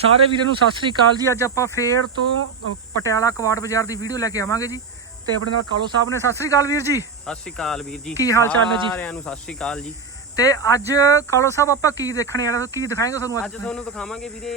ਸਾਰੇ ਵੀਰਾਂ ਨੂੰ ਸਤਿ ਸ੍ਰੀ ਅਕਾਲ ਜੀ। ਅੱਜ ਆਪਾਂ ਫੇਰ ਤੋਂ ਪਟਿਆਲਾ ਕਵਾੜ ਬਾਜ਼ਾਰ ਦੀ ਵੀਡੀਓ ਲੈ ਕੇ ਆਵਾਂਗੇ ਜੀ। ਤੇ ਆਪਣੇ ਨਾਲ ਕਾਲੋ ਸਾਹਿਬ ਨੇ। ਸਤਿ ਸ੍ਰੀ ਅਕਾਲ ਵੀਰ ਜੀ। ਸਤਿ ਸ਼੍ਰੀ ਅਕਾਲ ਵੀਰ ਜੀ। ਕੀ ਹਾਲ ਚਾਲ ਹੈ ਜੀ? ਸਾਰਿਆਂ ਨੂੰ ਸਤਿ ਸ਼੍ਰੀ ਅਕਾਲ ਜੀ। ਤੇ ਅੱਜ ਕਾਲੋ ਸਾਹਿਬ ਆਪਾਂ ਕੀ ਦੇਖਣੇ ਵਾਲਾ ਕੀ ਦਿਖਾਏਂਗੇ ਤੁਹਾਨੂੰ ਅੱਜ? ਅੱਜ ਤੁਹਾਨੂੰ ਦਿਖਾਵਾਂਗੇ ਵੀਰੇ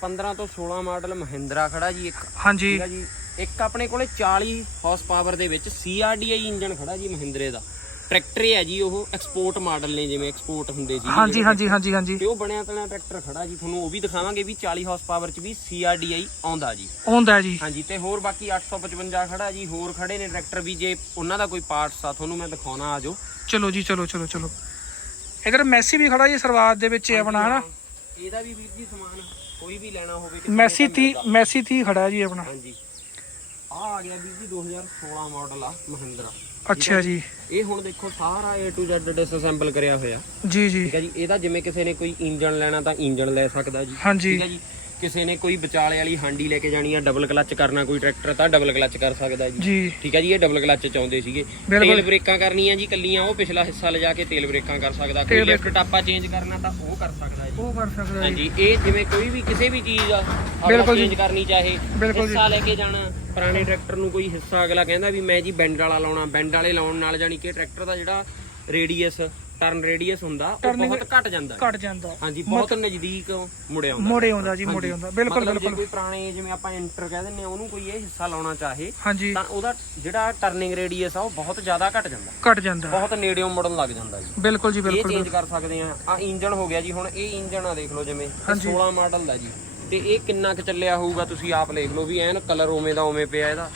15 ਤੋਂ 16 ਮਾਡਲ ਮਹਿੰਦਰਾ ਖੜਾ ਜੀ ਇੱਕ। ਹਾਂਜੀ। ਠੀਕ ਆ ਜੀ। ਇੱਕ ਆਪਣੇ ਕੋਲੇ 40 ਹਾਰਸ ਪਾਵਰ ਦੇ ਵਿੱਚ CRDI ਇੰਜਨ ਖੜਾ ਜੀ ਮਹਿੰਦਰੇ ਦਾ। ਟਰੈਕਟਰ ਹੈ ਜੀ ਉਹ ਐਕਸਪੋਰਟ ਮਾਡਲ ਨੇ ਜਿਵੇਂ ਐਕਸਪੋਰਟ ਹੁੰਦੇ ਸੀ ਹਾਂਜੀ ਹਾਂਜੀ ਹਾਂਜੀ ਹਾਂਜੀ। ਤੇ ਉਹ ਬਣਿਆ ਤਣਾ ਟਰੈਕਟਰ ਖੜਾ ਜੀ ਤੁਹਾਨੂੰ ਉਹ ਵੀ ਦਿਖਾਵਾਂਗੇ ਵੀ 40 ਹਾਰਸ ਪਾਵਰ ਚ ਵੀ CRDI ਆਉਂਦਾ ਜੀ। ਆਉਂਦਾ ਜੀ। ਹਾਂਜੀ ਤੇ ਹੋਰ ਬਾਕੀ 855 ਖੜਾ ਜੀ ਹੋਰ ਖੜੇ ਨੇ ਟਰੈਕਟਰ ਵੀ ਜੇ ਉਹਨਾਂ ਦਾ ਕੋਈ ਪਾਰਟਸ ਆ ਤੁਹਾਨੂੰ ਮੈਂ ਦਿਖਾਉਣਾ ਆਜੋ ਚਲੋ ਜੀ ਚਲੋ ਚਲੋ ਚਲੋ। ਇਧਰ ਮੈਸੀ ਵੀ ਖੜਾ ਜੀ ਸ਼ੁਰੂਆਤ ਦੇ ਵਿੱਚ ਆਪਣਾ ਹਨਾ? ਇਹਦਾ ਵੀ ਵੀਰ ਜੀ ਸਮਾਨ ਕੋਈ ਵੀ ਲੈਣਾ ਹੋਵੇ ਮੈਸੀ ਦਾ 30 ਮਿਲਦਾ। ਮੈਸੀ 30 ਖੜਾ ਜੀ ਆਪਣਾ। ਹਾਂਜੀ। ਆ ਆ ਗਿਆ ਵੀਰ ਜੀ 2016 ਮਾਡਲ ਆ ਮਹਿੰਦਰਾ। ਅੱਛਾ ਜੀ। ਇਹ ਹੁਣ ਦੇਖੋ ਸਾਰਾ A to Z ਡਿਸਅਸੈਂਬਲ ਕਰਿਆ ਹੋਇਆ। ਜੀ ਜੀ। ਠੀਕ ਹੈ ਜੀ। ਇਹਦਾ ਜਿਵੇਂ ਕਿਸੇ ਨੇ ਕੋਈ ਇੰਜਨ ਲੈਣਾ ਤਾਂ ਇੰਜਨ ਲੈ ਸਕਦਾ ਜੀ। ਹਾਂਜੀ। ਠੀਕ ਹੈ ਜੀ। ਕਿਸੇ ਨੇ ਕੋਈ ਵਿਚਾਲੇ ਵਾਲੀ ਹਾਂਡੀ ਲੈ ਕੇ ਜਾਣੀ ਆ ਡਬਲ ਕਲੱਚ ਕਰਨਾ ਕੋਈ ਟਰੈਕਟਰ ਤਾਂ ਡਬਲ ਕਲੱਚ ਕਰ ਸਕਦਾ ਜੀ। ਜੀ। ਠੀਕ ਹੈ ਜੀ ਇਹ ਡਬਲ ਕਲੱਚ ਚਾਹੁੰਦੇ ਸੀਗੇ। ਤੇਲ ਬ੍ਰੇਕਾਂ ਕਰਨੀਆਂ ਜੀ ਕੱਲੀਆਂ ਉਹ ਪਿਛਲਾ ਹਿੱਸਾ ਲਿਜਾ ਕੇ ਤੇਲ ਬ੍ਰੇਕਾਂ ਕਰ ਸਕਦਾ। ਕੋਈ ਲਿਫਟ ਟਾਪਾ ਚੇਂਜ ਕਰਨਾ ਤਾਂ ਉਹ ਕਰ ਸਕਦਾ ਜੀ। ਉਹ ਕਰ ਸਕਦਾ ਜੀ। ਹਾਂਜੀ ਇਹ ਜਿਵੇਂ ਕੋਈ ਵੀ ਕਿਸੇ ਵੀ ਚੀਜ਼ ਆ ਬਿਲਕੁਲ। ਚੇਂਜ ਕਰਨੀ ਚਾਹੇ। ਹਿੱਸਾ ਲੈ ਕੇ ਜਾਣਾ ਪੁਰਾਣੇ ਟਰੈਕਟਰ ਨੂੰ ਕੋਈ ਹਿੱਸਾ ਅਗਲਾ ਕਹਿੰਦਾ ਵੀ ਮੈਂ ਜੀ ਬੈਂਡ ਵਾਲਾ ਲਾਉਣਾ ਬੈਂਡ ਵਾਲੇ ਲਾਉਣ ਨਾਲ ਜਾਨੀ ਕਿ ਟਰੈਕਟਰ ਦਾ ਜਿਹੜਾ ਰੇਡੀਅਸ ਟਰਨ ਰੇਡੀਅਸ ਹੁੰਦਾ ਉਹ Turning- ਬਹੁਤ ਘਟ ਜਾਂਦਾ। ਹੈ। ਘਟ ਜਾਂਦਾ। ਹਾਂਜੀ ਬਹੁਤ ਨਜ਼ਦੀਕ ਮੁੜਿਆ ਹੁੰਦਾ ਮੋੜੇ ਆਉਂਦਾ ਜੀ ਮੋੜੇ ਆਉਂਦਾ। ਬਿਲਕੁਲ ਮਤਲਬ ਜੇ ਬਿਲਕੁਲ। ਕੋਈ ਪੁਰਾਣੇ ਜਿਵੇਂ ਆਪਾਂ ਇੰਟਰ ਕਹਿ ਦਿੰਦੇ ਆ ਉਹਨੂੰ ਕੋਈ ਇਹ ਹਿੱਸਾ ਲਾਉਣਾ ਚਾਹੇ ਹਾਂਜੀ। ਤਾਂ ਉਹਦਾ ਜਿਹੜਾ ਟਰਨਿੰਗ ਰੇਡੀਅਸ ਆ ਉਹ ਬਹੁਤ ਜ਼ਿਆਦਾ ਘਟ ਜਾਂਦਾ। ਘਟ ਜਾਂਦਾ। ਬਹੁਤ ਨੇੜਿਓਂ ਮੁੜਨ ਲੱਗ ਜਾਂਦਾ ਜੀ। ਬਿਲਕੁਲ ਜੀ ਇਹ ਬਿਲਕੁਲ ਚੇਂਜ ਕਰ ਸਕਦੇ ਆ। ਆ ਇੰਜਨ ਹੋ ਗਿਆ ਜੀ ਹੁਣ ਇਹ ਇੰਜਨ ਆ ਦੇਖ ਲਓ ਜਿਵੇਂ ਇਹ ਹਾਂਜੀ। 16 ਮਾਡਲ ਦਾ ਜੀ। ਤੇ ਇਹ ਕਿੰਨਾ ਕੁ ਚੱਲਿਆ ਹੋਊਗਾ ਤੁਸੀਂ ਆਪ ਦੇਖ ਲਓ ਵੀ ਐਨ ਕਲਰ ਉਵੇਂ ਦਾ ਉਵੇਂ ਪਿਆ ਇਹਦਾ।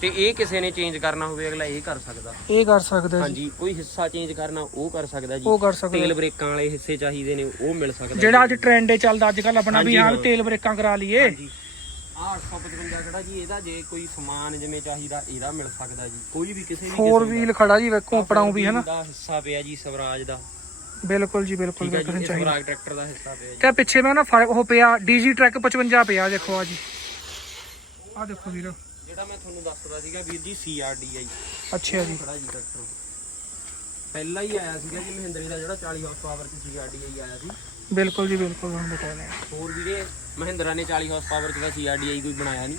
ਤੇ ਇਹ ਕਿਸੇ ਨੇ ਚੇਂਜ ਕਰਨਾ ਹੋਵੇ ਅਗਲਾ ਇਹ ਕਰ ਸਕਦਾ। ਇਹ ਕਰ ਸਕਦਾ ਜੀ। ਹਾਂਜੀ ਕੋਈ ਹਿੱਸਾ ਚੇਂਜ ਕਰਨਾ ਉਹ ਕਰ ਸਕਦਾ ਜੀ। ਉਹ ਕਰ ਸਕਦਾ। ਤੇਲ ਬ੍ਰੇਕਾਂ ਵਾਲੇ ਹਿੱਸੇ ਚਾਹੀਦੇ ਨੇ ਉਹ ਮਿਲ ਸਕਦਾ ਜਿਹੜਾ ਅੱਜ ਟ੍ਰੈਂਡ ਚੱਲਦਾ ਅੱਜ ਕੱਲ ਆਪਣਾ ਵੀ ਹਾਂਜੀ, ਹਾਂ ਹਾਂ। ਤੇਲ ਬ੍ਰੇਕਾਂ ਕਰਾ ਲਈਏ। ਜੀ ਆ 855 ਖੜਾ ਜੀ ਇਹਦਾ ਜੇ ਕੋਈ ਸਮਾਨ ਜਿਵੇਂ ਚਾਹੀਦਾ ਇਹਦਾ ਮਿਲ ਸਕਦਾ ਜੀ। ਕੋਈ ਵੀ ਕਿਸੇ ਵੀ ਫੋਰ ਕਿਸਮ ਵੀਲ ਖੜਾ ਜੀ ਵੇਖੋ ਆਪਣਾ ਉਹ ਵੀ ਹੈ ਨਾ ਦਾ ਹਿੱਸਾ ਪਿਆ ਜੀ ਸਵਰਾਜ ਦਾ। ਬਿਲਕੁਲ ਜੀ ਬਿਲਕੁਲ ਠੀਕ ਹੈ ਵੇਖਣ ਜੀ ਚਾਹੀਦਾ ਸਵਰਾਜ ਟਰੈਕਟਰ ਦਾ ਹਿੱਸਾ ਪਿਆ ਜੀ। ਤੇ ਪਿੱਛੇ ਮੈਂ ਨਾ ਫਰ- ਉਹ ਪਿਆ ਡੀਜੀ ਟਰੈਕ 55 ਪਿਆ ਦੇਖੋ ਆ ਜੀ। ਆ ਦੇਖੋ ਵੀਰੋ। ਜਿਹੜਾ ਮੈਂ ਤੁਹਾਨੂੰ ਦੱਸਦਾ ਸੀਗਾ ਵੀਰ ਜੀ CRDI ਅੱਛਾ ਜੀ। ਖੜਾ ਜੀ ਟਰੈਕਟਰ ਪਹਿਲਾਂ ਹੀ ਆਇਆ ਸੀਗਾ ਜੀ ਮਹਿੰਦਰੇ ਦਾ ਜਿਹੜਾ 40 ਹਾਰਸ ਪਾਵਰ ਚ CRDI ਆਇਆ ਸੀ। ਬਿਲਕੁਲ ਜੀ ਬਿਲਕੁਲ ਤੁਹਾਨੂੰ ਦਿਖਾਉਂਦੇ ਆ ਹੋਰ ਵੀਰੇ ਮਹਿੰਦਰਾ ਨੇ 40 ਹਾਰਸ ਪਾਵਰ ਚ ਦਾ CRDI ਕੋਈ ਬਣਾਇਆ ਨਹੀਂ।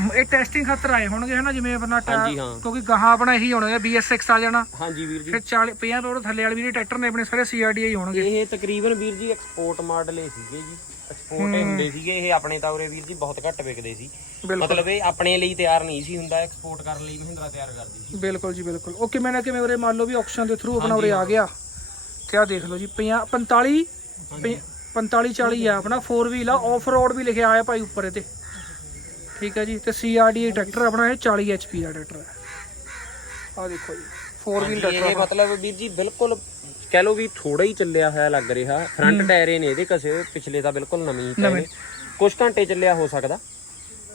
ਮ- ਇਹ ਟੈਸਟਿੰਗ ਖਾਤਰ ਆਏ ਹੋਣਗੇ ਹਨਾ? ਜਿਵੇਂ ਆਪਣਾ ਟਾ- ਹਾਂਜੀ, ਹਾਂ। ਕਿਉਂਕਿ ਗਾਹਾਂ ਆਪਣਾ ਇਹੀ ਹੋਣਗੇ BS6 ਆ ਜਾਣਾ। ਹਾਂਜੀ ਵੀਰ ਜੀ। ਫਿਰ 40 50 ਰੋਡ ਥੱਲੇ ਵਾਲੇ ਵੀ ਟਰੈਕਟਰ ਨੇ ਆਪਣੇ ਸਾਰੇ CRDI ਹੋਣਗੇ। ਇਹ ਤਕਰੀਬਨ ਵੀਰ ਜੀ ਐਕਸਪੋਰਟ ਮਾਡਲ ਹੀ ਸੀਗੇ ਜੀ। ਐਕਸਪੋਰਟ ਹੁੰਦੇ ਸੀਗੇ ਇਹ ਆਪਣੇ ਤਾਂ ਉਰੇ ਵੀਰ ਜੀ ਬਹੁਤ ਘੱਟ ਵਿਕਦੇ ਸੀ। ਮਤਲਬ ਇਹ ਆਪਣੇ ਲਈ ਤਿਆਰ ਨਹੀਂ ਸੀ ਹੁੰਦਾ ਐਕਸਪੋਰਟ ਕਰਨ ਲਈ ਮਹਿੰਦਰਾ ਤਿਆਰ ਕਰਦੀ ਸੀ। ਬਿਲਕੁਲ ਜੀ ਬਿਲਕੁਲ। ਉਹ ਕਿਵੇਂ ਨਾ ਕਿਵੇਂ ਉਰੇ ਮੰਨ ਲਓ ਵੀ ਆਕਸ਼ਨ ਦੇ ਥਰੂ ਆਪਣਾ ਉਰੇ ਆ ਗਿਆ। ਤੇ ਆ ਦੇਖ ਲਓ ਜੀ 50 45 45 40 ਆ ਆਪਣਾ 4 ਵੀਲ ਆ ਆਫ ਰੋਡ ਵੀ ਲਿਖਿਆ ਆਇਆ ਭਾਈ ਉੱਪਰ ਇਹਤੇ ਠੀਕ ਹੈ ਜੀ ਤੇ CRDI ਟਰੈਕਟਰ ਆਪਣਾ ਇਹ 40 HP ਦਾ ਟਰੈਕਟਰ ਹੈ। ਆ ਦੇਖੋ ਜੀ। 4 ਵੀਲ ਟਰੈਕਟਰ ਇਹ ਮਤਲਬ ਵੀਰ ਜੀ ਬਿਲਕੁਲ ਕਹਿ ਲਓ ਵੀ ਥੋੜਾ ਹੀ ਚੱਲਿਆ ਹੋਇਆ ਲੱਗ ਰਿਹਾ। ਫਰੰਟ ਟਾਇਰੇ ਨੇ ਇਹਦੇ ਕਸੇ ਪਿਛਲੇ ਤਾਂ ਬਿਲਕੁਲ ਨਵੇਂ ਪਏ। ਨੇ। ਕੁਝ ਘੰਟੇ ਚੱਲਿਆ ਹੋ ਸਕਦਾ।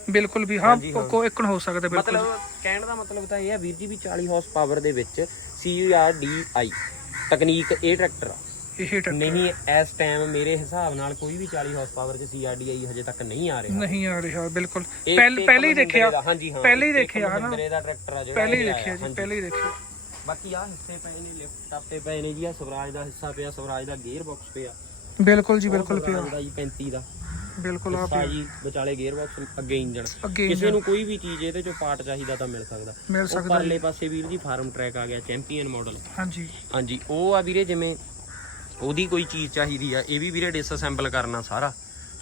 ਬਿਲਕੁਲ ਵੀ ਹਾਂ ਕੋ ਇੱਕ ਹੋ ਸਕਦਾ ਬਿਲਕੁਲ। ਮਤਲਬ ਕਹਿਣ ਦਾ ਮਤਲਬ ਤਾਂ ਇਹ ਹੈ ਵੀਰ ਜੀ ਵੀ 40 ਹਾਰਸ ਪਾਵਰ ਦੇ ਵਿੱਚ CRDI ਤਕਨੀਕ ਇਹ ਟਰੈਕਟਰ ਆ। ਇਹ ਟਰੈਕਟਰ ਨਹੀਂ ਇਸ ਟਾਈਮ ਮੇਰੇ ਹਿਸਾਬ ਨਾਲ ਕੋਈ ਵੀ 40 ਹਾਰਸ ਪਾਵਰ ਚ CRDI ਹਜੇ ਤੱਕ ਨਹੀਂ ਆ ਰਿਹਾ। ਨਹੀਂ ਆ ਰਿਹਾ ਬਿਲਕੁਲ। ਪਹਿਲ- ਹੀ ਦੇਖਿਆ। ਦਾ, ਹਾਂਜੀ ਹਾਂ। ਪਹਿਲੇ ਹੀ ਦੇਖਿਆ ਹਨਾ। ਪਹਿਲੇ ਹੀ ਦੇਖਿਆ ਜੀ। ਪਹਿਲੇ ਹੀ ਦੇਖਿਆ। ਬਾਕੀ ਆ ਹਿੱਸੇ ਪਏ ਨੇ ਲਿਫਟ ਟਾਪੇ ਪਏ ਨੇ ਜੀ ਆ ਸਵਰਾਜ ਦਾ ਹਿੱਸਾ ਪਿਆ ਸਵਰਾਜ ਦਾ ਗੇਅਰ ਬਾਕਸ ਪਿਆ। ਬਿਲਕੁਲ ਜੀ ਬਿਲਕੁਲ ਪਿਆ। ਸਵਰਾਜ ਦਾ ਜੀ 35 ਦਾ। ਬਿਲਕੁਲ ਆ ਪਿਆ। ਜੀ ਵਿਚਾਲੇ ਗੇਅਰ ਬਾਕਸ ਅੱਗੇ ਇੰਜਣ ਕਿਸੇ ਨੂੰ ਕੋਈ ਵੀ ਚੀਜ਼ ਇਹਦੇ ਚੋਂ ਪਾਰਟ ਚਾਹੀਦਾ ਤਾਂ ਮਿਲ ਸਕਦਾ। ਮਿਲ ਉਹ ਸਕਦਾ ਪਰਲੇ ਪਾਸੇ ਵੀਰ ਜੀ ਫਾਰਮ ਟਰੈਕ ਆ ਗਿਆ ਚੈਂਪੀਅਨ ਮਾਡਲ ਹਾਂਜੀ। ਹਾਂਜੀ ਉਹ ਆ ਵੀਰੇ ਜਿਵੇਂ ਉਹਦੀ ਕੋਈ ਚੀਜ਼ ਚਾਹੀਦੀ ਆ ਇਹ ਵੀ ਵੀਰੇ ਡਿਸਅਸੈਂਬਲ ਕਰਨਾ ਸਾਰਾ।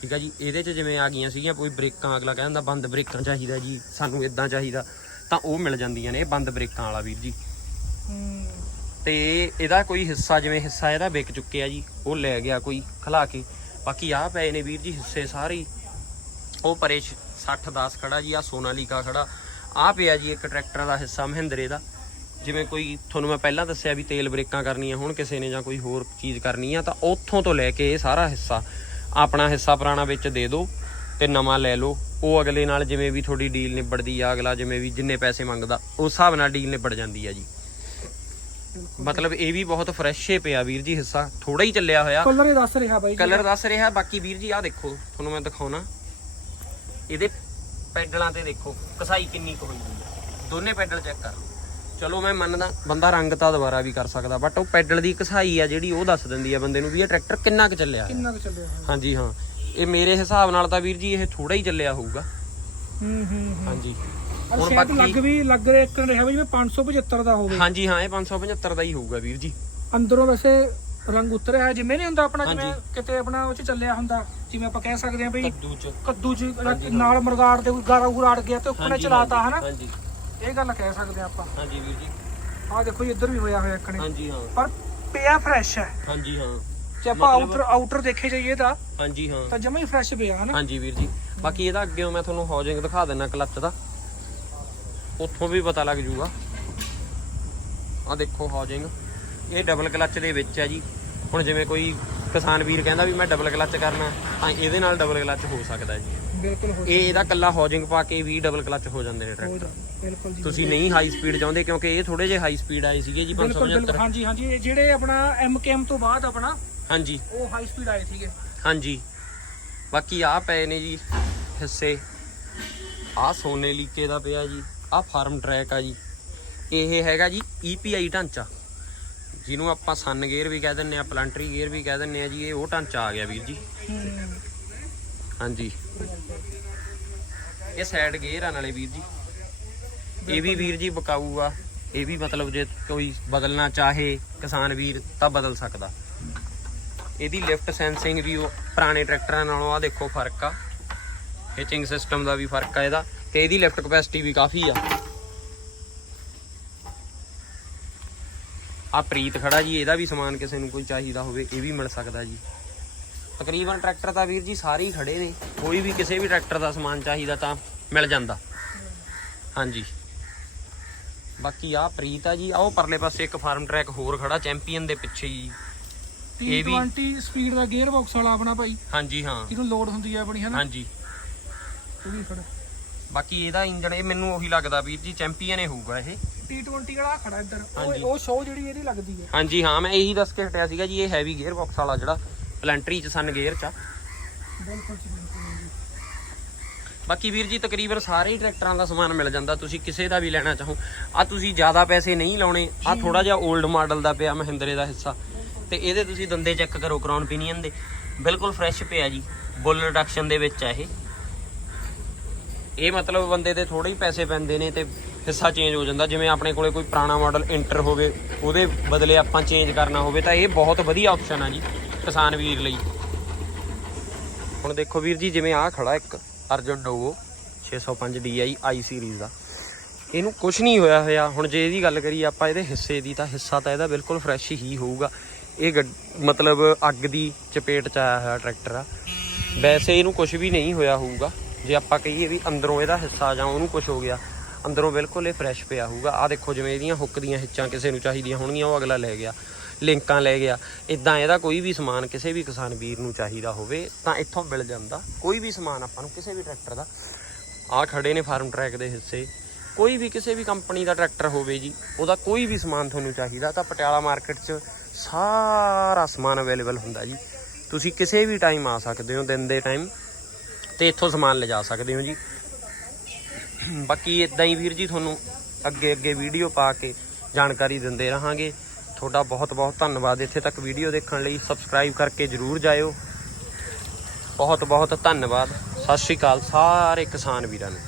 ਠੀਕ ਆ ਜੀ ਇਹਦੇ 'ਚ ਜਿਵੇਂ ਆ ਗਈਆਂ ਸੀਗੀਆਂ ਕੋਈ ਬ੍ਰੇਕਾਂ ਅਗਲਾ ਕਹਿੰਦਾ ਬੰਦ ਬ੍ਰੇਕਾਂ ਚਾਹੀਦਾ ਜੀ ਸਾਨੂੰ ਇਦਾਂ ਚਾਹੀਦਾ। ਤਾਂ ਉਹ ਮਿਲ ਜਾਂਦੀਆਂ ਨੇ ਇਹ ਬੰਦ ਬ੍ਰੇਕਾਂ ਵਾਲਾ ਵੀਰ ਜੀ। ਤੇ ਇਹਦਾ ਕੋਈ ਹਿੱਸਾ ਜਿਵੇਂ ਹਿੱਸਾ ਇਹਦਾ ਵਿਕ ਚੁੱਕਿਆ ਜੀ, ਉਹ ਲੈ ਗਿਆ ਕੋਈ, ਖਲਾ ਕੇ। ਬਾਕੀ ਆ ਪਏ ਨੇ ਵੀਰ ਜੀ ਹਿੱਸੇ ਸਾਰੇ ਹੀ। ਉਹ ਪਰੇ 60 10 ਖੜਾ ਜੀ ਆ ਸੋਨਾਲੀਕਾ ਖੜਾ। ਆ ਪਿਆ ਜੀ ਇੱਕ ਟਰੈਕਟਰ ਦਾ ਹਿੱਸਾ ਮਹਿੰਦਰੇ ਦਾ। ਜਿਵੇਂ ਕੋਈ, ਤੁਹਾਨੂੰ ਮੈਂ ਪਹਿਲਾਂ ਦੱਸਿਆ ਵੀ ਤੇਲ ਬ੍ਰੇਕਾਂ ਕਰਨੀਆਂ ਹੁਣ, ਕਿਸੇ ਨੇ ਜਾਂ ਕੋਈ ਹੋਰ ਚੀਜ਼ ਕਰਨੀ ਆ, ਤਾਂ ਉੱਥੋਂ ਤੋਂ ਲੈ ਕੇ ਇਹ ਸਾਰਾ ਹਿੱਸਾ, ਆਪਣਾ ਹਿੱਸਾ ਪੁਰਾਣਾ ਵਿੱਚ ਦੇ ਦਿਓ ਤੇ ਨਵਾਂ ਲੈ ਲਓ। ਉਹ ਅਗਲੇ ਨਾਲ ਜਿਵੇਂ ਵੀ ਤੁਹਾਡੀ ਡੀਲ ਨਿਬੜਦੀ ਆ, ਅਗਲਾ ਜਿਵੇਂ ਵੀ ਜਿੰਨੇ ਪੈਸੇ ਮੰਗਦਾ, ਉਸ ਹਿਸਾਬ ਨਾਲ ਡੀਲ ਨਿਬੜ ਜਾਂਦੀ ਆ ਜੀ। ਮਤਲਬ ਇਹ ਵੀ ਬਹੁਤ ਫਰੈਸ਼ ਏ ਪਿਆ ਵੀਰ ਜੀ ਹਿੱਸਾ। ਥੋੜਾ ਹੀ ਚੱਲਿਆ ਹੋਇਆ। ਕਲਰ ਇਹ ਦੱਸ ਰਿਹਾ ਬਾਈ ਜੀ। ਕਲਰ ਦੱਸ ਰਿਹਾ ਬਾਕੀ ਵੀਰ ਜੀ ਆਹ ਦੇਖੋ ਤੁਹਾਨੂੰ ਮੈਂ ਦਿਖਾਉਣਾ। ਇਹਦੇ ਪੈਡਲਾਂ ਤੇ ਦੇਖੋ ਕਸਾਈ ਕਿੰਨੀ ਕੁ ਹੋਈ ਹੋਈ ਹੈ ਦੋਨੇ ਪੈਡਲ ਚੈੱਕ ਕਰ ਲਓ। ਚਲੋ ਮੈਂ ਮੰਨਦਾ ਬੰਦਾ ਰੰਗ ਤਾਂ ਦੁਬਾਰਾ ਵੀ ਕਰ ਸਕਦਾ ਬਟ ਉਹ ਪੈਡਲ ਦੀ ਕਸਾਈ ਆ ਜਿਹੜੀ ਉਹ ਦੱਸ ਦਿੰਦੀ ਆ ਬੰਦੇ ਨੂੰ ਵੀ ਇਹ ਟਰੈਕਟਰ ਕਿੰਨਾ ਕੁ ਚੱਲਿਆ ਹੈ ਕਿੰਨਾ ਕੁ ਚੱਲਿਆ ਹੋਇਆ? ਹਾਂਜੀ ਹਾਂ। ਇਹ ਮੇਰੇ ਹਿਸਾਬ ਨਾਲ ਤਾਂ ਵੀਰ ਜੀ ਇਹ ਥੋੜਾ ਹੀ ਚੱਲਿਆ ਹੋਊਗਾ। ਹੂੰ ਹੂੰ ਹੂੰ। ਹਾਂਜੀ। ਹੁਣ ਸ਼ਾਇਦ ਲੱਗ ਬਾਕੀ ਵੀ ਲੱਗ ਰਿਹਾ ਇੱਕ ਰਿਹਾ ਵੀ ਜਿਵੇਂ 575 ਦਾ ਹੋਵੇ। ਹਾਂਜੀ ਹਾਂ ਇਹ 575 ਦਾ ਹੀ ਹੋਊਗਾ ਵੀਰ ਜੀ। ਅੰਦਰੋਂ ਵੈਸੇ ਰੰਗ ਉਤਰਿਆ ਹੈ ਜਿਵੇਂ ਨਹੀਂ ਹੁੰਦਾ ਆਪਣਾ ਜਿਵੇਂ। ਕਿਤੇ ਆਪਣਾ ਉਹ ਚ ਚੱਲਿਆ ਹੁੰਦਾ ਜਿਵੇਂ ਆਪਾਂ ਕਹਿ ਸਕਦੇ ਹਾਂ ਵੀ ਕੱਦੂ ਚ। ਕੱਦੂ ਚ। ਨਾਲ ਮਰਗਾੜ ਦੇ ਕੋਈ ਗਾਰਾ ਗੁਰਾੜ ਗਿਆ ਤੇ ਉੱਪਰ ਹਾਂਜੀ, ਚਲਾਤਾ ਹਨਾ? ਹਾਂਜੀ। ਇਹ ਗੱਲ ਕਹਿ ਸਕਦੇ ਹਾਂ ਆਪਾਂ। ਹਾਂਜੀ ਵੀਰ ਜੀ। ਆਹ ਦੇਖੋ ਜੀ ਇੱਧਰ ਵੀ ਹੋਇਆ ਹੋਇਆ ਇੱਕ ਨੇ। ਹਾਂਜੀ ਹਾਂ। ਪਰ ਪਿਆ ਫਰੈਸ਼ ਹੈ। ਹਾਂਜੀ ਹਾਂ। ਜੇ ਆਪਾਂ ਆਊਟਰ ਆਊਟਰ ਦੇਖੇ ਜਾਈਏ ਤਾਂ ਹਾਂਜੀ ਹਾਂ। ਤਾਂ ਜਮਾ ਹੀ ਫਰੈਸ਼ ਪਿਆ ਹਨਾ? ਹਾਂਜੀ ਵੀਰ ਜੀ। ਬਾਕੀ ਇਹਦਾ ਅੱਗੇ ਮੈਂ ਤੁਹਾਨੂੰ ਹੌਜਿੰਗ ਦਿਖਾ ਦਿੰਨਾ ਕਲੱਚ ਦਾ। ਉੱਥੋਂ ਵੀ ਪਤਾ ਲੱਗ ਜੂਗਾ। ਆ ਦੇਖੋ ਹੌਜਿੰਗ ਇਹ ਡਬਲ ਕਲੱਚ ਦੇ ਵਿੱਚ ਹੈ ਜੀ। ਹੁਣ ਜਿਵੇਂ ਕੋਈ ਕਿਸਾਨ ਵੀਰ ਕਹਿੰਦਾ ਵੀ ਮੈਂ ਡਬਲ ਕਲੱਚ ਕਰਨਾ ਤਾਂ ਇਹਦੇ ਨਾਲ ਡਬਲ ਕਲੱਚ ਹੋ ਸਕਦਾ ਜੀ। ਬਿਲਕੁਲ ਹੋ ਇਹ ਇਹਦਾ ਕੱਲਾ ਹੌਜਿੰਗ ਪਾ ਕੇ ਵੀ ਡਬਲ ਕਲੱਚ ਹੋ ਜਾਂਦੇ ਨੇ ਟਰੈਕਟਰ ਬਿਲਕੁਲ ਜੀ। ਤੁਸੀਂ ਨਹੀਂ ਹਾਈ ਸਪੀਡ ਚਾਹੁੰਦੇ ਕਿਉਂਕਿ ਇਹ ਥੋੜੇ ਜਿਹੇ ਹਾਈ ਸਪੀਡ ਆਏ ਸੀਗੇ ਜੀ ਬਿਲਕੁਲ ਬਿਲਕੁਲ। 575 ਹਾਂਜੀ ਹਾਂਜੀ। ਇਹ ਜਿਹੜੇ ਆਪਣਾ ਐਮਕੇਐਮ ਤੋਂ ਬਾਅਦ ਆਪਣਾ ਹਾਂਜੀ। ਉਹ ਹਾਈ ਸਪੀਡ ਆਏ ਸੀਗੇ। ਹਾਂਜੀ। ਬਾਕੀ ਆ ਪਏ ਨੇ ਜੀ ਹਿੱਸੇ। ਆ ਸੋਨੇ ਲੀਕੇ ਦਾ ਪਿਆ ਜੀ, ਆ ਫਾਰਮ ਟਰੈਕ ਆ ਜੀ। ਇਹ ਹੈਗਾ ਜੀ EPI ਢਾਂਚਾ। ਜਿਹਨੂੰ ਆਪਾਂ ਸਨ ਗੇਅਰ ਵੀ ਕਹਿ ਦਿੰਨੇ ਆ ਪਲੰਟਰੀ ਗੇਅਰ ਵੀ ਕਹਿ ਦਿੰਨੇ ਆ ਜੀ, ਇਹ ਉਹ ਢਾਂਚਾ ਆ ਗਿਆ ਵੀਰ ਜੀ। ਹਾਂਜੀ। ਇਹ ਸਾਈਡ ਗੇਅਰ ਆ ਨਾਲੇ ਵੀਰ ਜੀ। ਇਹ ਵੀ ਵੀਰ ਜੀ ਬਕਾਊ ਆ ਇਹ ਵੀ ਮਤਲਬ ਜੇ ਕੋਈ ਬਦਲਣਾ ਚਾਹੇ ਕਿਸਾਨ ਵੀਰ ਤਾਂ ਬਦਲ ਸਕਦਾ। ਇਹਦੀ ਲਿਫਟ ਸੈਂਸਿੰਗ ਵੀ ਉਹ ਪੁਰਾਣੇ ਟਰੈਕਟਰਾਂ ਨਾਲੋਂ ਆ ਦੇਖੋ ਫ਼ਰਕ ਆ। ਹਿਚਿੰਗ ਸਿਸਟਮ ਦਾ ਵੀ ਫ਼ਰਕ ਆ ਇਹਦਾ ਤੇ ਇਹਦੀ ਲਿਫਟ ਕਪੈਸਿਟੀ ਵੀ ਕਾਫੀ ਆ। ਆ ਪ੍ਰੀਤ ਖੜਾ ਜੀ ਇਹਦਾ ਵੀ ਸਮਾਨ ਕਿਸੇ ਨੂੰ ਕੋਈ ਚਾਹੀਦਾ ਹੋਵੇ ਇਹ ਵੀ ਮਿਲ ਸਕਦਾ ਜੀ। ਤਕਰੀਬਨ ਟਰੈਕਟਰ ਤਾਂ ਵੀਰ ਜੀ ਸਾਰੇ ਹੀ ਖੜੇ ਨੇ ਕੋਈ ਵੀ ਕਿਸੇ ਵੀ ਟਰੈਕਟਰ ਦਾ ਸਮਾਨ ਚਾਹੀਦਾ ਤਾਂ ਮਿਲ ਜਾਂਦਾ। ਹਾਂਜੀ। ਬਾਕੀ ਆ ਪ੍ਰੀਤ ਆ ਜੀ ਉਹ ਪਰਲੇ ਪਾਸੇ ਇੱਕ ਫਾਰਮ ਟਰੈਕ ਹੋਰ ਖੜਾ ਚੈਂਪੀਅਨ ਦੇ ਪਿੱਛੇ ਹੀ। ਇਹ ਵੀ- 320 ਸਪੀਡ ਦਾ ਗੇਅਰ ਬਾਕਸ ਵਾਲਾ ਆਪਣਾ ਭਾਈ। ਹਾਂਜੀ ਹਾਂ। ਜਿਹਨੂੰ ਲੋਡ ਹੁੰਦੀ ਹੈ ਆਪਣੀ ਹਨਾ ਹਾਂਜੀ। ਉਹ ਵੀ ਖੜਾ। ਬਾਕੀ ਇਹਦਾ ਇੰਜਣ ਇਹ ਮੈਨੂੰ ਉਹੀ ਲੱਗਦਾ ਵੀਰ ਜੀ ਚੈਂਪੀਅਨ ਹੀ ਹੋਊਗਾ ਇਹ। T20 ਵਾਲਾ ਖੜਾ ਇੱਧਰ। ਹਾਂਜੀ। ਉਹ ਉਹ ਸ਼ੋ ਜਿਹੜੀ ਇਹਦੀ ਲੱਗਦੀ ਹੈ। ਹਾਂਜੀ ਹਾਂ ਮੈਂ ਇਹੀ ਦੱਸ ਕੇ ਹਟਿਆ ਸੀਗਾ ਜੀ ਇਹ ਹੈਵੀ ਗੇਅਰ ਬਾਕਸ ਵਾਲਾ ਜਿਹੜਾ ਪਲੈਂਟਰੀ ਚ ਸਨ ਗੇਅਰ ਚ ਆ। ਬਿਲਕੁਲ ਜੀ, ਬਿਲਕੁਲ ਜੀ। ਬਾਕੀ ਵੀਰ ਜੀ ਤਕਰੀਬਨ ਸਾਰੇ ਹੀ ਟਰੈਕਟਰਾਂ ਦਾ ਸਮਾਨ ਮਿਲ ਜਾਂਦਾ ਤੁਸੀਂ ਕਿਸੇ ਦਾ ਵੀ ਲੈਣਾ ਚਾਹੋ। ਆ ਤੁਸੀਂ ਜ਼ਿਆਦਾ ਪੈਸੇ ਨਹੀਂ ਲਾਉਣੇ ਆ ਥੋੜਾ ਜਿਹਾ 올ਡ ਮਾਡਲ ਦਾ ਪਿਆ ਮਹਿੰਦਰੇ ਦਾ ਹਿੱਸਾ। ਤੇ ਇਹਦੇ ਤੁਸੀਂ ਦੰਦੇ ਚੈੱਕ ਕਰੋ ਕਰਾਉਨ ਪਿਨੀਅਨ ਦੇ। ਬਿਲਕੁਲ ਫਰੈਸ਼ ਪਿਆ ਜੀ ਬੁੱਲ ਰਿਡਕਸ਼ਨ ਦੇ ਵਿੱਚ ਆ ਇਹ। ਇਹ ਮਤਲਬ ਬੰਦੇ ਦੇ ਥੋੜੇ ਹੀ ਪੈਸੇ ਪੈਂਦੇ ਨੇ ਤੇ ਹਿੱਸਾ ਚੇਂਜ ਹੋ ਜਾਂਦਾ। ਜਿਵੇਂ ਆਪਣੇ ਕੋਲੇ ਕੋਈ ਪੁਰਾਣਾ ਮਾਡਲ ਇੰਟਰ ਹੋਵੇ, ਉਹਦੇ ਬਦਲੇ ਆਪਾਂ ਚੇਂਜ ਕਰਨਾ ਹੋਵੇ ਤਾਂ ਇਹ ਬਹੁਤ ਵਧੀਆ ਆਪਸ਼ਨ ਆ ਜੀ ਕਿਸਾਨ ਵੀਰ ਲਈ। ਹੁਣ ਦੇਖੋ ਵੀਰ ਜੀ, ਜਿਵੇਂ ਆਹ ਖੜਾ ਇੱਕ, ਅਰਜਨ ਡੋਗੋ 605 DI i ਸੀਰੀਜ਼ ਦਾ। ਇਹਨੂੰ ਕੁਝ ਨਹੀਂ ਹੋਇਆ ਹੋਇਆ। ਹੁਣ ਜੇ ਇਹਦੀ ਗੱਲ ਕਰੀਏ ਆਪਾਂ ਇਹਦੇ ਹਿੱਸੇ ਦੀ, ਤਾਂ ਹਿੱਸਾ ਤਾਂ ਇਹਦਾ ਬਿਲਕੁਲ ਫਰੈਸ਼ ਹੀ ਹੋਊਗਾ। ਇਹ ਗੱਡ- ਮਤਲਬ ਅੱਗ ਦੀ ਚਪੇਟ ਚ ਆਇਆ ਹੋਇਆ ਟਰੈਕਟਰ ਆ। ਵੈਸੇ ਇਹਨੂੰ ਕੁਝ ਵੀ ਨਹੀਂ ਹੋਇਆ ਹੋਊਗਾ। ਜੇ ਆਪਾਂ ਕਹੀਏ ਵੀ ਅੰਦਰੋਂ ਇਹਦਾ ਹਿੱਸਾ ਜਾਂ ਉਹਨੂੰ ਕੁਝ ਹੋ ਗਿਆ, ਅੰਦਰੋਂ ਬਿਲਕੁਲ ਇਹ ਫਰੈਸ਼ ਪਿਆ ਹੋਊਗਾ। ਆ ਦੇਖੋ ਜਿਵੇਂ ਇਹਦੀਆਂ ਹੁੱਕ ਦੀਆਂ ਹਿੱਚਾਂ ਕਿਸੇ ਨੂੰ ਚਾਹੀਦੀਆਂ ਹੋਣਗੀਆਂ, ਉਹ ਅਗਲਾ ਲੈ ਗਿਆ, ਲਿੰਕਾਂ ਲੈ ਗਿਆ। ਇਦਾਂ ਇਹਦਾ ਕੋਈ ਵੀ ਸਮਾਨ ਕਿਸੇ ਵੀ ਕਿਸਾਨ ਵੀਰ ਨੂੰ ਚਾਹੀਦਾ ਹੋਵੇ, ਤਾਂ ਇੱਥੋਂ ਮਿਲ ਜਾਂਦਾ। ਕੋਈ ਵੀ ਸਮਾਨ ਆਪਾਂ ਨੂੰ ਕਿਸੇ ਵੀ ਟਰੈਕਟਰ ਦਾ ਆ ਖੜੇ ਨੇ ਫਾਰਮ ਟਰੈਕ ਦੇ ਹਿੱਸੇ। ਕੋਈ ਵੀ ਕਿਸੇ ਵੀ ਕੰਪਨੀ ਦਾ ਟਰੈਕਟਰ ਹੋਵੇ ਜੀ, ਉਹਦਾ ਕੋਈ ਵੀ ਸਮਾਨ ਤੁਹਾਨੂੰ ਚਾਹੀਦਾ, ਤਾਂ ਪਟਿਆਲਾ ਮਾਰਕੀਟ 'ਚ ਸਾਰਾ ਸਮਾਨ ਅਵੇਲੇਬਲ ਹੁੰਦਾ ਜੀ। ਤੁਸੀਂ ਕਿਸੇ ਵੀ ਟਾਈਮ ਆ ਸਕਦੇ ਹੋ, ਦਿਨ ਦੇ ਟਾਈਮ ਤੇ ਇੱਥੋਂ ਸਮਾਨ ਲਿਜਾ ਸਕਦੇ ਹੋ ਜੀ। ਬਾਕੀ ਇਦਾਂ ਹੀ ਵੀਰ ਜੀ ਤੁਹਾਨੂੰ ਅੱਗੇ ਅੱਗੇ ਵੀਡੀਓ ਪਾ ਕੇ ਜਾਣਕਾਰੀ ਦਿੰਦੇ ਰਹਾਂਗੇ। ਤੁਹਾਡਾ ਬਹੁਤ ਬਹੁਤ ਧੰਨਵਾਦ। ਇੱਥੇ ਤੱਕ ਵੀਡੀਓ ਦੇਖਣ ਲਈ ਸਬਸਕ੍ਰਾਈਬ ਕਰਕੇ ਜਰੂਰ ਜਾਇਓ। ਬਹੁਤ ਬਹੁਤ ਧੰਨਵਾਦ। ਸਤਿ ਸ਼੍ਰੀ ਅਕਾਲ ਸਾਰੇ ਕਿਸਾਨ ਵੀਰਾਂ ਨੂੰ।